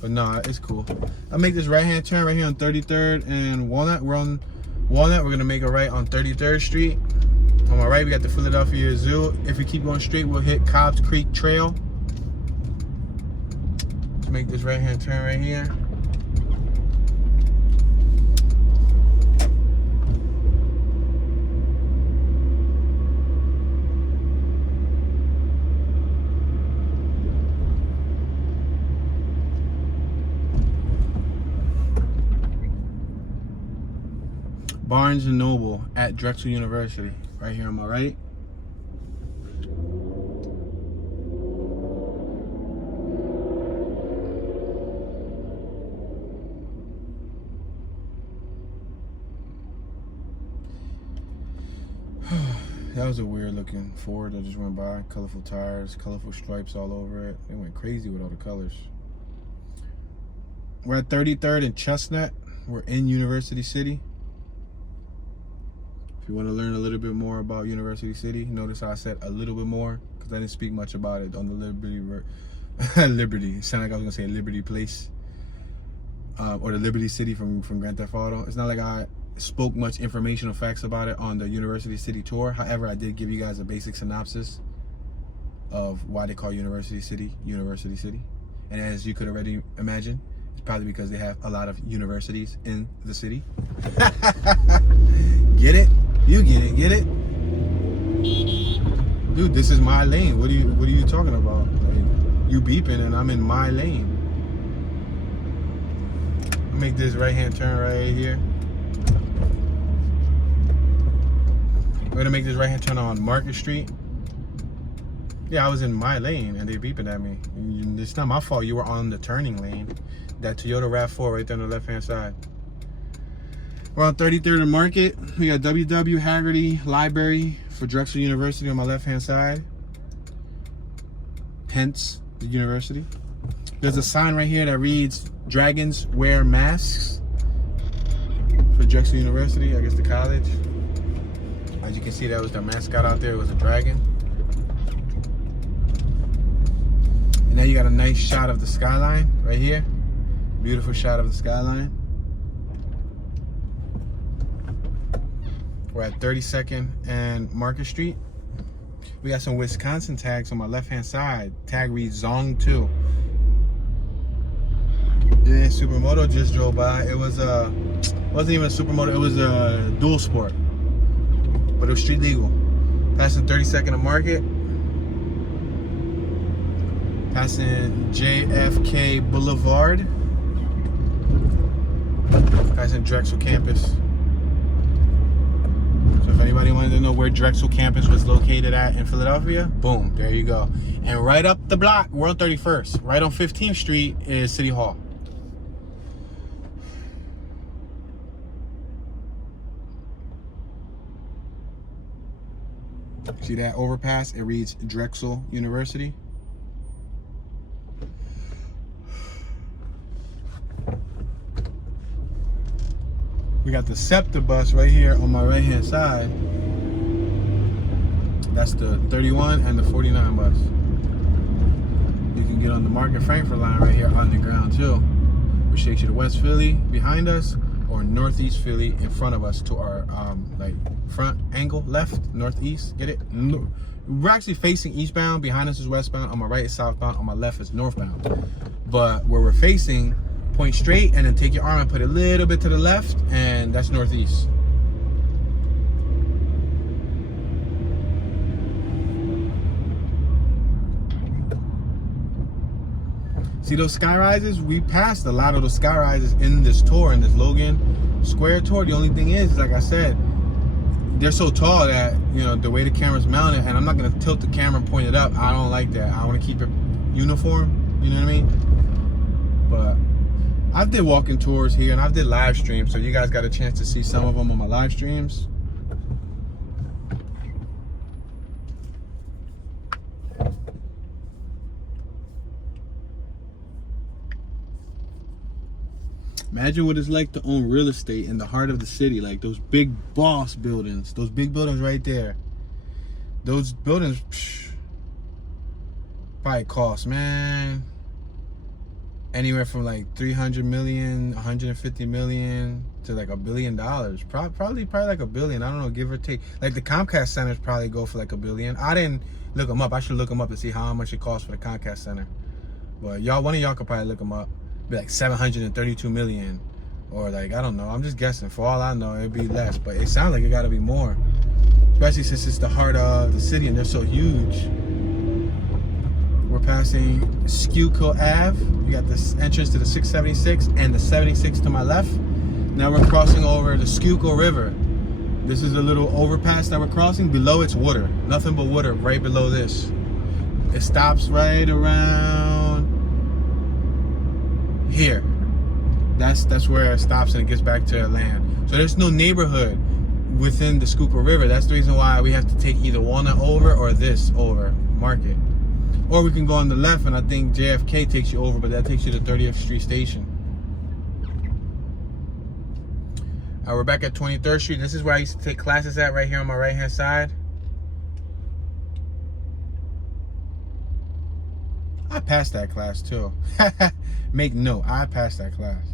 But no, it's cool. I make this right-hand turn right here on 33rd and Walnut. We're on Walnut. We're gonna make a right on 33rd Street. On my right, we got the Philadelphia Zoo. If we keep going straight, we'll hit Cobb's Creek Trail. Let's make this right-hand turn right here. Barnes & Noble at Drexel University, right here on my right. That was a weird looking Ford that just went by. Colorful tires, colorful stripes all over it. They went crazy with all the colors. We're at 33rd and Chestnut. We're in University City. If you want to learn a little bit more about University City, notice how I said a little bit more, because I didn't speak much about it on the Liberty. It sounded like I was going to say Liberty Place. Or the Liberty City from Grand Theft Auto. It's not like I spoke much informational facts about it on the University City tour. However, I did give you guys a basic synopsis of why they call University City University City. And as you could already imagine, it's probably because they have a lot of universities in the city. Get it? You get it? Dude, this is my lane. What are you talking about? Like, you beeping and I'm in my lane. I'll make this right-hand turn right here. We're gonna make this right-hand turn on Market Street. Yeah, I was in my lane and they beeping at me. It's not my fault you were on the turning lane. That Toyota RAV4 right there on the left-hand side. We're on 33rd and Market. We got W.W. Haggerty Library for Drexel University on my left-hand side. Hence, the university. There's a sign right here that reads, "Dragons wear masks," for Drexel University, I guess the college. As you can see, that was the mascot out there. It was a dragon. And now you got a nice shot of the skyline right here. Beautiful shot of the skyline. We're at 32nd and Market Street. We got some Wisconsin tags on my left-hand side. Tag reads Zong 2. Yeah, Supermoto just drove by. It was wasn't even a Supermoto. It was a dual sport, but it was street legal. Passing 32nd and Market. Passing JFK Boulevard. Passing Drexel campus. So if anybody wanted to know where Drexel campus was located at in Philadelphia, boom, there you go. And right up the block, we're on 31st. Right on 15th Street is City Hall. See that overpass? It reads Drexel University. We got the SEPTA bus right here on my right-hand side. That's the 31 and the 49 bus. You can get on the Market Frankfurt line right here on the ground too, which takes you to West Philly behind us, or Northeast Philly in front of us to our like front angle, left, northeast. Get it? We're actually facing eastbound. Behind us is westbound. On my right is southbound. On my left is northbound. But where we're facing, point straight and then take your arm and put it a little bit to the left, and that's northeast. See those sky rises? We passed a lot of those sky rises in this tour, in this Logan Square tour. The only thing is, like I said, they're so tall that, you know, the way the camera's mounted, and I'm not gonna tilt the camera and point it up. I don't like that. I wanna keep it uniform, you know what I mean? But I did walking tours here and I did live streams, so you guys got a chance to see some of them on my live streams. Imagine what it's like to own real estate in the heart of the city, like those big boss buildings, those big buildings right there. Those buildings probably cost, man, anywhere from like 300 million, 150 million to like $1 billion. Probably like $1 billion. I don't know, give or take. Like the Comcast centers probably go for like $1 billion. I didn't look them up. I should look them up to see how much it costs for the Comcast center. But one of y'all could probably look them up. Be like 732 million, or like, I don't know, I'm just guessing. For all I know, it'd be less, but it sounds like it gotta be more, especially since it's the heart of the city and they're so huge. We're passing Schuylkill Ave. You got this entrance to the 676 and the 76 to my left. Now we're crossing over the Schuylkill River. This is a little overpass that we're crossing. Below it's water, nothing but water right below this. It stops right around here. That's where it stops and it gets back to land. So there's no neighborhood within the Schuylkill River. That's the reason why we have to take either Walnut over or this over, Market. Or we can go on the left, and I think JFK takes you over, but that takes you to 30th Street Station. We're back at 23rd Street. This is where I used to take classes at, right here on my right hand side. I passed that class too. Make note, I passed that class.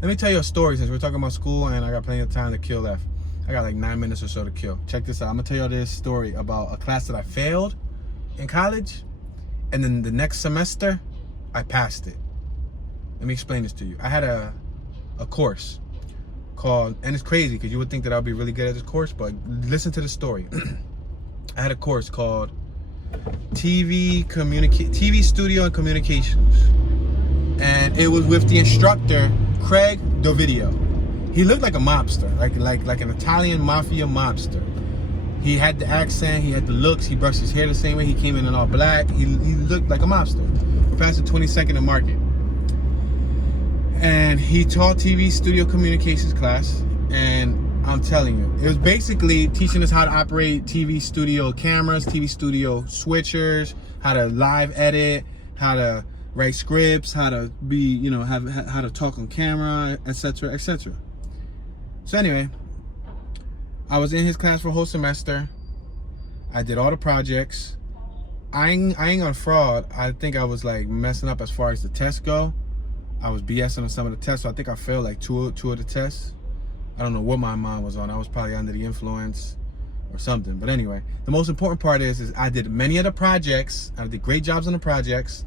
Let me tell you a story, since we're talking about school and I got plenty of time to kill left. I got like 9 minutes or so to kill. Check this out. I'm gonna tell you this story about a class that I failed in college, and then the next semester I passed it. Let me explain this to you. I had a course called, and it's crazy because you would think that I'll be really good at this course, but listen to the story. I had a course called TV Studio and Communications, and it was with the instructor Craig Dovidio. He looked like a mobster, like an Italian mafia mobster. He had the accent, he had the looks, he brushed his hair the same way, he came in all black. He looked like a mobster. We're past the 22nd and Market. And he taught TV Studio Communications class, and I'm telling you, it was basically teaching us how to operate TV studio cameras, TV studio switchers, how to live edit, how to write scripts, how to be, how to talk on camera, etc., etc. So anyway, I was in his class for a whole semester. I did all the projects. I ain't on fraud. I think I was like messing up as far as the tests go. I was BSing on some of the tests, so I think I failed like two of the tests. I don't know what my mind was on. I was probably under the influence or something. But anyway, the most important part is I did many of the projects. I did great jobs on the projects,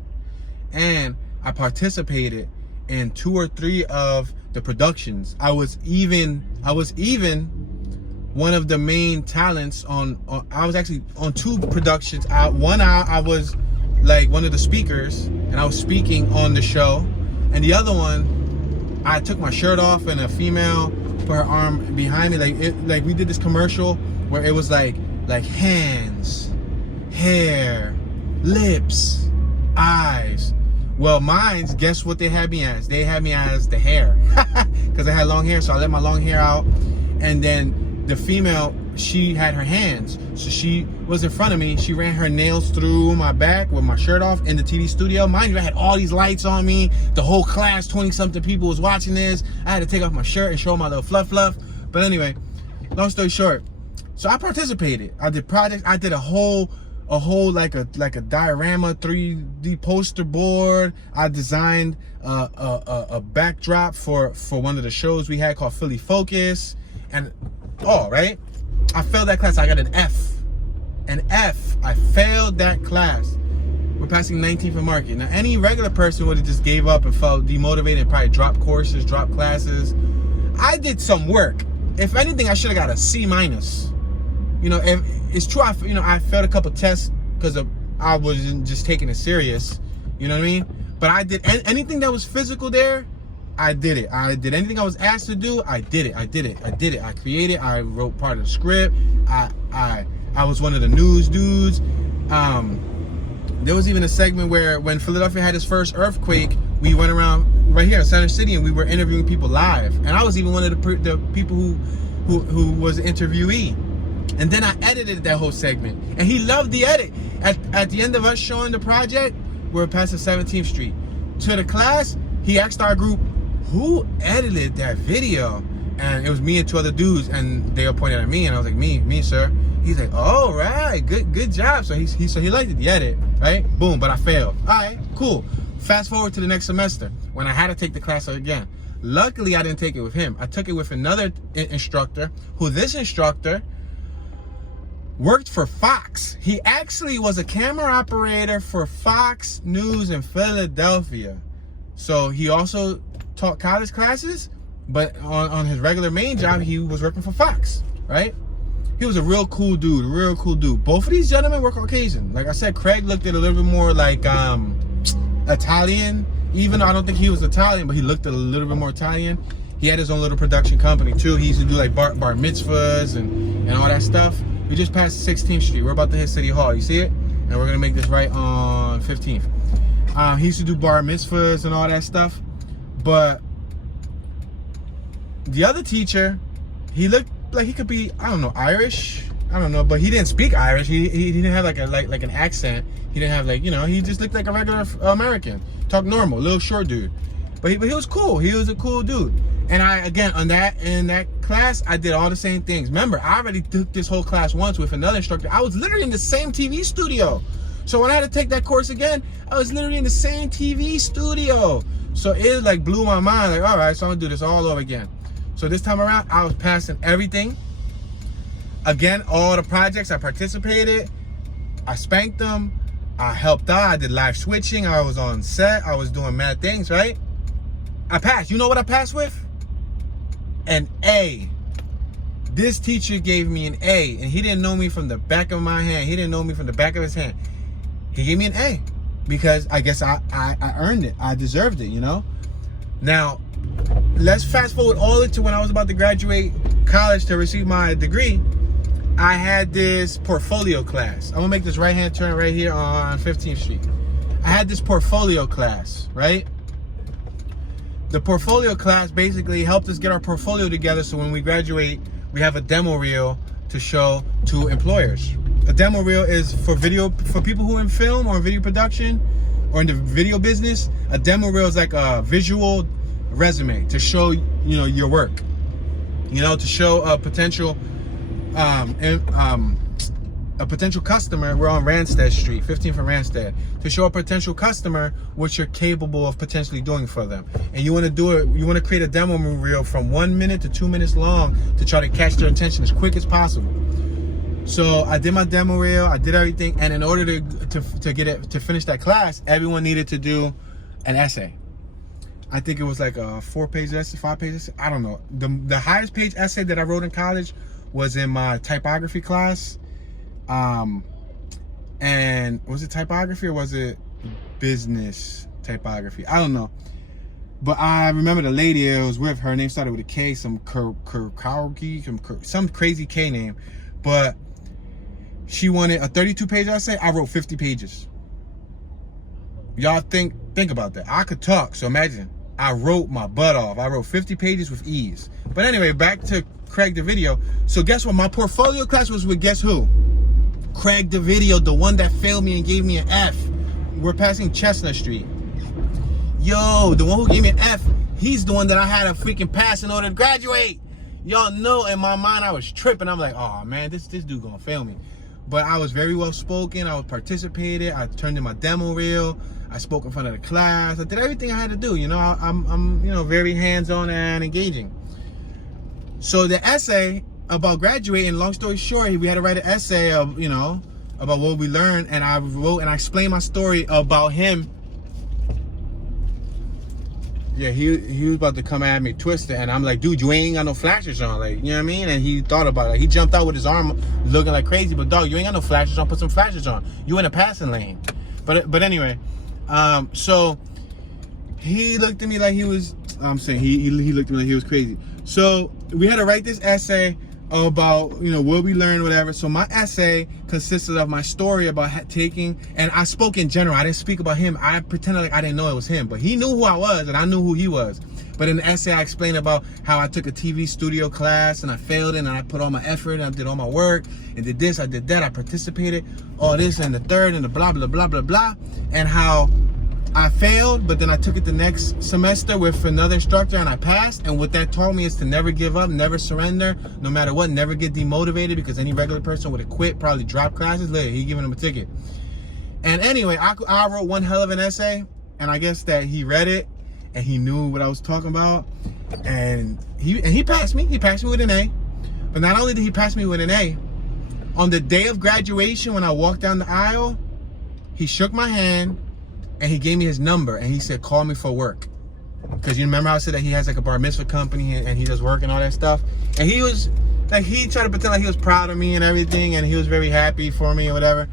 and I participated in 2 or 3 of the productions. I was even one of the main talents on I was actually on 2 productions. One I was like one of the speakers, and I was speaking on the show, and the other one I took my shirt off and a female put her arm behind me, like we did this commercial where it was like hands, hair, lips, eyes. Well, mine's, guess what they had me as? They had me as the hair, because I had long hair, so I let my long hair out. And then the female, she had her hands, so she was in front of me. She ran her nails through my back with my shirt off in the TV studio. Mind you, I had all these lights on me. The whole class, 20-something people was watching this. I had to take off my shirt and show my little fluff. But anyway, long story short, so I participated. I did projects. I did a whole like a diorama 3D poster board. I designed a backdrop for one of the shows we had called Philly Focus, and right, I failed that class. I got an F. I failed that class. We're passing 19th and Market. Now, any regular person would have just gave up and felt demotivated and probably dropped courses, dropped classes. I did some work. If anything, I should have got a C-. If it's true, I failed a couple tests because I wasn't just taking it serious. You know what I mean? But I did anything that was physical there. I did it. I did anything I was asked to do. I did it. I created. I wrote part of the script. I was one of the news dudes. There was even a segment where when Philadelphia had its first earthquake, we went around right here in Center City and we were interviewing people live. And I was even one of the people who was the interviewee. And then I edited that whole segment, and he loved the edit. At the end of us showing the project, We're past the 17th Street. To the class, he asked our group, who edited that video? And it was me and two other dudes, and they were pointing at me, and I was like, me, sir. He's like, oh, right, good job. So he liked the edit, right? Boom, but I failed. All right, cool. Fast forward to the next semester when I had to take the class again. Luckily, I didn't take it with him. I took it with another instructor, who this instructor worked for Fox. He actually was a camera operator for Fox News in Philadelphia. So he also taught college classes, but on his regular main job, he was working for Fox, right? He was a real cool dude, Both of these gentlemen were Caucasian. Like I said, Craig looked at a little bit more like Italian, even though I don't think he was Italian, but he looked a little bit more Italian. He had his own little production company too. He used to do like bar mitzvahs and all that stuff. We just passed 16th Street. We're about to hit City Hall. You see it? And we're gonna make this right on 15th. He used to do bar mitzvahs and all that stuff. But the other teacher, he looked like he could be, I don't know, Irish. I don't know, but he didn't speak Irish. He didn't have like an accent. He didn't have like, you know, he just looked like a regular American. Talked normal, little short dude. But he was cool. He was a cool dude. And I, again, in that class, I did all the same things. Remember, I already took this whole class once with another instructor. I was literally in the same TV studio. So when I had to take that course again, I was literally in the same TV studio. So it like blew my mind. Like, all right, so I'm gonna do this all over again. So this time around, I was passing everything. Again, all the projects I participated, I spanked them, I helped out, I did live switching, I was on set, I was doing mad things, right? I passed. You know what I passed with? An A. This teacher gave me an A, and he didn't know me from the back of my hand. He didn't know me from the back of his hand. He gave me an A because I guess I earned it. I deserved it, you know? Now, let's fast forward all the way to when I was about to graduate college to receive my degree. I had this portfolio class. I'm gonna make this right-hand turn right here on 15th Street. I had this portfolio class, right? The portfolio class basically helped us get our portfolio together so when we graduate, we have a demo reel to show to employers. A demo reel is for people who are in film or video production or in the video business. A demo reel is like a visual resume to show, you know, your work. You know, to show a potential customer. We're on Randstad Street, 15th and Randstad, to show a potential customer what you're capable of potentially doing for them. And you want to do it, you want to create a demo reel from 1 minute to 2 minutes long to try to catch their attention as quick as possible. So I did my demo reel, I did everything, and in order to finish that class, everyone needed to do an essay. I think it was like a 4-page essay, 5-page essay, I don't know. The highest page essay that I wrote in college was in my typography class. And was it typography or was it business typography? I don't know. But I remember the lady I was with, her name started with a K, some crazy K name. But she wanted a 32-page essay. I wrote 50 pages. Y'all think about that. I could talk, so imagine. I wrote my butt off. I wrote 50 pages with ease. But anyway, back to Craig the video. So guess what? My portfolio class was with guess who? Craig the video, the one that failed me and gave me an F. We're passing Chestnut Street. Yo, the one who gave me an F, he's the one that I had to freaking pass in order to graduate. Y'all know in my mind I was tripping. I'm like, oh man, this dude gonna fail me. But I was very well spoken. I participated. I turned in my demo reel. I spoke in front of the class. I did everything I had to do. You know, I'm you know, very hands-on and engaging. So the essay about graduating, long story short, we had to write an essay of, you know, about what we learned, and I wrote and I explained my story about him. Yeah, he was about to come at me twisted, and I'm like, dude, you ain't got no flashers on, like, you know what I mean? And he thought about it. Like, he jumped out with his arm looking like crazy, but dog, you ain't got no flashers on. Put some flashers on. You in a passing lane. But anyway, so he looked at me like he was. I'm saying he looked at me like he was crazy. So we had to write this essay about, you know, what we learned, whatever. So my essay consisted of my story about taking, and I spoke in general. I didn't speak about him. I pretended like I didn't know it was him, but he knew who I was and I knew who he was. But in the essay, I explained about how I took a TV studio class and I failed it, and I put all my effort and I did all my work and did this, I did that, I participated, all this and the third and the blah, blah, blah, blah, blah. And how I failed, but then I took it the next semester with another instructor and I passed. And what that taught me is to never give up, never surrender, no matter what, never get demotivated, because any regular person would have quit, probably dropped classes later. He giving them a ticket. And anyway, I wrote one hell of an essay, and I guess that he read it and he knew what I was talking about. And he passed me. He passed me with an A. But not only did he pass me with an A, on the day of graduation, when I walked down the aisle, he shook my hand and he gave me his number and he said, call me for work. Because you remember how I said that he has like a bar mitzvah company and he does work and all that stuff. And he was like, he tried to pretend like he was proud of me and everything, and he was very happy for me or whatever.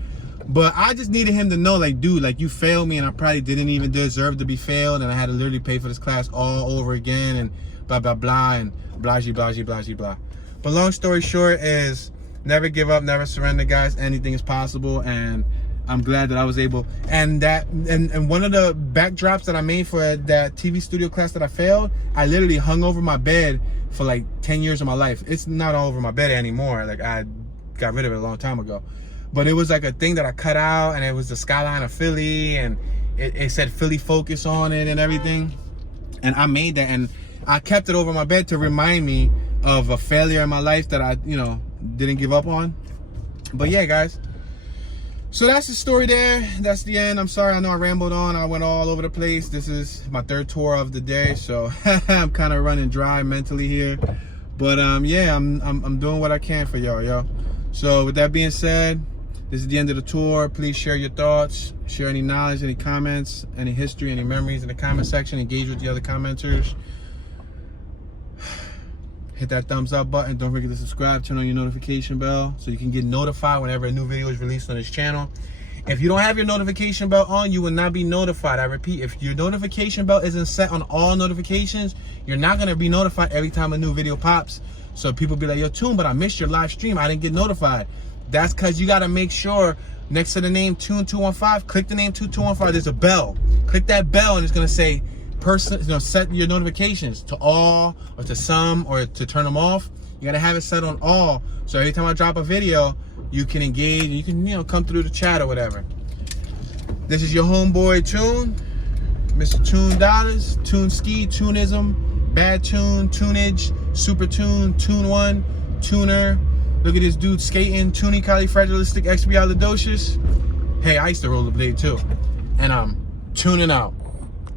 But I just needed him to know, like, dude, like, you failed me and I probably didn't even deserve to be failed, and I had to literally pay for this class all over again and blah, blah, blah, and blah, blah, blah, blah, blah. But long story short is, never give up, never surrender, guys. Anything is possible, and I'm glad that I was able. And one of the backdrops that I made for that TV studio class that I failed, I literally hung over my bed for like 10 years of my life. It's not all over my bed anymore. Like, I got rid of it a long time ago. But it was like a thing that I cut out, and it was the skyline of Philly, and it said Philly Focus on it and everything. And I made that, and I kept it over my bed to remind me of a failure in my life that I, didn't give up on. But yeah, guys. So that's the story there. That's the end. I'm sorry, I know I rambled on. I went all over the place. This is my third tour of the day, so I'm kind of running dry mentally here. But yeah, I'm doing what I can for y'all, yo. So with that being said, this is the end of the tour. Please share your thoughts, share any knowledge, any comments, any history, any memories in the comment section. Engage with the other commenters. Hit that thumbs up button. Don't forget to subscribe. Turn on your notification bell so you can get notified whenever a new video is released on this channel. If you don't have your notification bell on, you will not be notified. I repeat, if your notification bell isn't set on all notifications, you're not going to be notified every time a new video pops. So people be like, yo, Toon, but I missed your live stream. I didn't get notified. That's because you got to make sure next to the name Toon215, click the name Toon215. There's a bell. Click that bell and it's going to say, set your notifications to all or to some or to turn them off. You got to have it set on all. So every time I drop a video, you can engage. You can, come through the chat or whatever. This is your homeboy Toon, Mr. Toon Dollars, Toon Ski, Toonism, Bad Toon, Toonage, Super Toon, Toon One, Tuner. Look at this dude skating, Toonie Califragilistic Expialidocious. Hey, I used to rollerblade too. And I'm tuning out.